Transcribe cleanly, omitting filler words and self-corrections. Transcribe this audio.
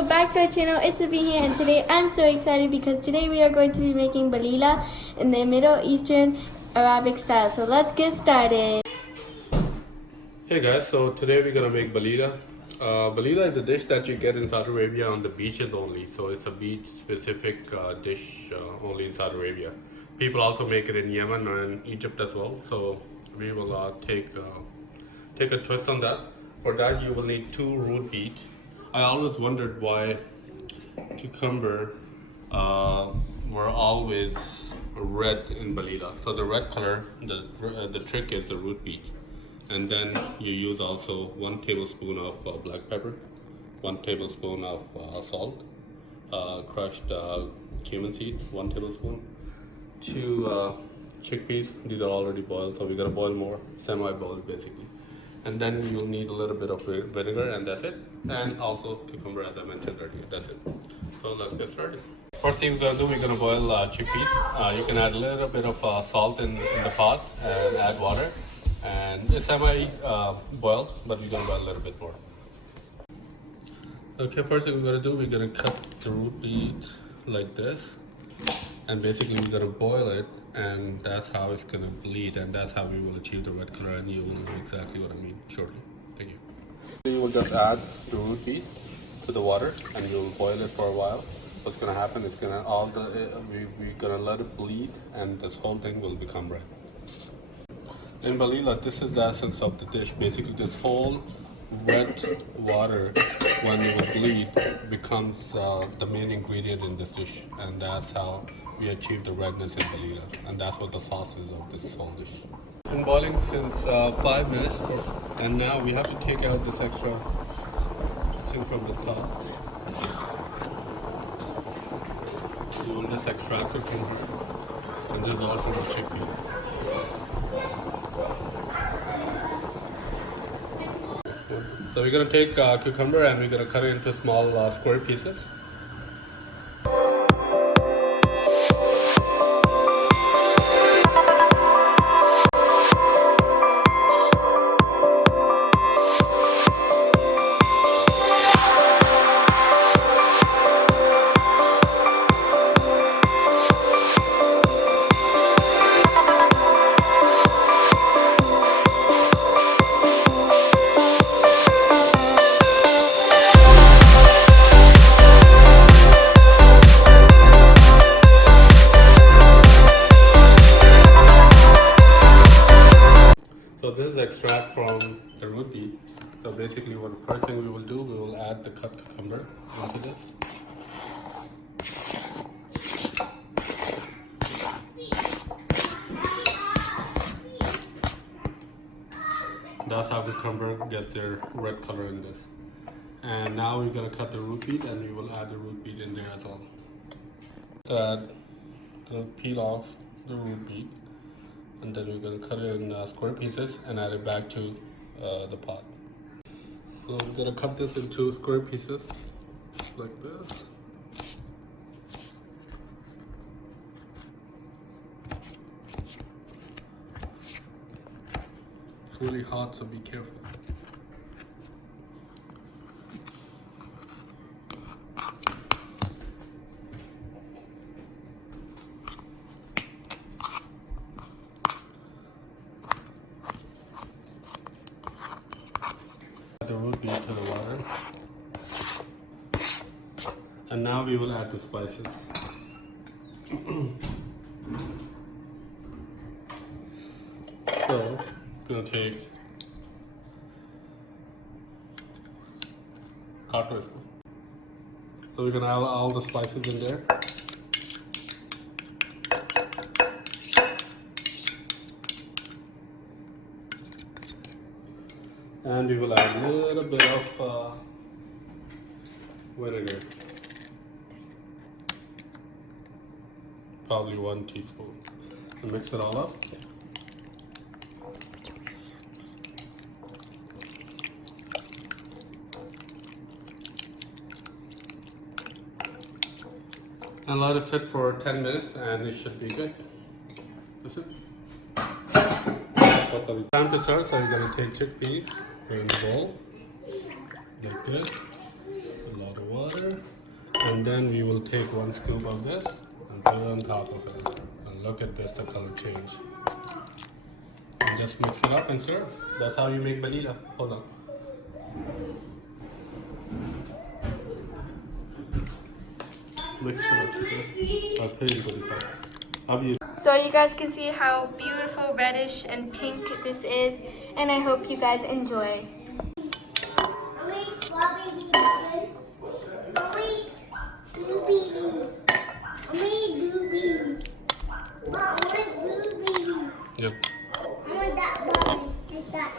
welcome back to our channel. It's Beet here, and today I'm so excited because today we are going to be making Baleela in the Middle Eastern Arabic style. So let's get started. Hey guys, so today we're gonna make Baleela. Baleela is a dish that you get in Saudi Arabia on the beaches only. So it's a beach specific dish only in Saudi Arabia. People also make it in Yemen and Egypt as well. So we will take a twist on that. For that you will need 2 root beet. I always wondered why cucumber were always red in Baleela. So the red color, the trick is the root beet. And then you use also 1 tablespoon of black pepper, 1 tablespoon of salt, crushed cumin seed, 1 tablespoon, 2 chickpeas. These are already boiled, so we're gonna boil more, semi-boiled basically. And then you'll need a little bit of vinegar, and that's it. And also cucumber, as I mentioned earlier. That's it. So let's get started. First thing we're gonna do, we're gonna boil chickpeas. You can add a little bit of salt in the pot and add water. And it's semi-boiled, but we're gonna boil a little bit more. Okay, first thing we're gonna do, we're gonna cut the root beet like this. And basically we're gonna boil it, and that's how it's gonna bleed, and that's how we will achieve the red color, and you will know exactly what I mean shortly. Thank you. You will just add the root beet to the water, and you'll boil it for a while. What's gonna happen is we're gonna let it bleed, and this whole thing will become red. In Balila, this is the essence of the dish. Basically, this whole red water, when it will bleed, becomes the main ingredient in this dish, and that's how we achieve the redness in Balila, and that's what the sauce is of this whole dish. Been boiling since 5 minutes, and now we have to take out this extra thing from the top. You will just extract it from here, and this is also the chickpeas. So we're gonna take cucumber and we're gonna cut it into small square pieces. So this is extract from the root beet. So basically, what the first thing we will do, we will add the cut cucumber into this. That's how cucumber gets their red color in this. And now we're gonna cut the root beet, and we will add the root beet in there as well. So gonna peel off the root beet. And then we're going to cut it in square pieces and add it back to the pot. So we're going to cut this into square pieces like this. It's really hot, so be careful. The root beet to the water, and now we will add the spices. So gonna take quarter spoon. So we're gonna add all the spices in there. And we will add a little bit of vinegar, probably 1 teaspoon, and mix it all up. And let it sit for 10 minutes, and it should be good. That's it. Time to start, so you're going to take chickpeas, put in a bowl, like this, a lot of water. And then we will take 1 scoop of this and put it on top of it. And look at this, the color change. And just mix it up and serve. That's how you make Baleela. Hold on. Mix it up. I'll put it in the cup. So you guys can see how beautiful reddish and pink this is, and I hope you guys enjoy. Yep. I want that bubble. Take that.